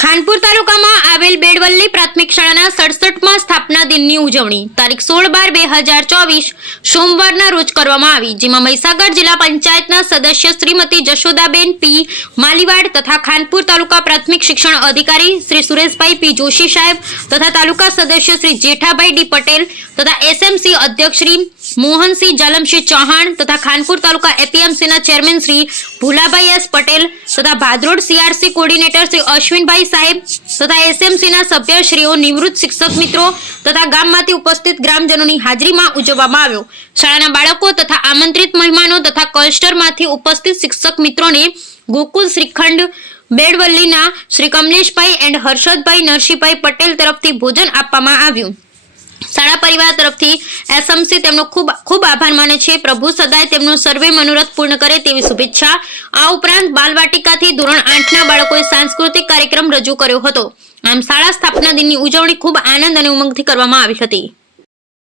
ખાનપુર તાલુકામાં આવેલ બેડવલ્લી પ્રાથમિક શાળાના સડસઠમાં સ્થાપના દિનની ઉજવણી. તારીખ સોળ બાર બે હજાર ચોવીસ સોમવારના રોજ કરવામાં આવી, જેમાં મહીસાગર જિલ્લા પંચાયતના સદસ્ય શ્રીમતી જશોદાબેન પી. માલીવાડ તથા ખાનપુર તાલુકા પ્રાથમિક શિક્ષણ અધિકારી શ્રી સુરેશભાઈ પી. જોશી સાહેબ તથા તાલુકા સદસ્ય શ્રી જેઠાભાઈ ડી. પટેલ તથા એસએમસી અધ્યક્ષ શ્રી મોહનસિંહ જાલમસિંહ ચૌહાણ તથા ખાનપુર તાલુકા એપીએમસીના ચેરમેન શ્રી ભુલાભાઈ એસ પટેલ તથા ભાદરોડ સીઆરસી કોર્ડિનેટર શ્રી અશ્વિનભાઈ સાહેબ તથા એસએમસીના સભ્યશ્રીઓ, નિવૃત્ત શિક્ષક મિત્રો તથા ગામમાંથી ઉપસ્થિત ગ્રામજનોની હાજરીમાં ઉજવવામાં આવ્યો. શાળાના બાળકો તથા આમંત્રિત મહેમાનો તથા કલસ્ટરમાંથી ઉપસ્થિત શિક્ષક મિત્રોને ગોકુલ શ્રીખંડ, બેડવલ્લીના શ્રી કમલેશભાઈ એન્ડ હર્ષદભાઈ નરસિંહભાઈ પટેલ તરફથી ભોજન આપવામાં આવ્યું. શાળા પરિવાર તરફથી એસએમસી તેમનો ખૂબ ખૂબ આભાર માને છે. પ્રભુ સદાય તેમનો સર્વે મનોરથ પૂર્ણ કરે તેવી શુભેચ્છા. આ ઉપરાંત બાલવાટિકાથી ધોરણ આઠના બાળકોએ સાંસ્કૃતિક કાર્યક્રમ રજૂ કર્યો હતો. આમ શાળા સ્થાપના દિનની ઉજવણી ખૂબ આનંદ અને ઉમંગથી કરવામાં આવી હતી.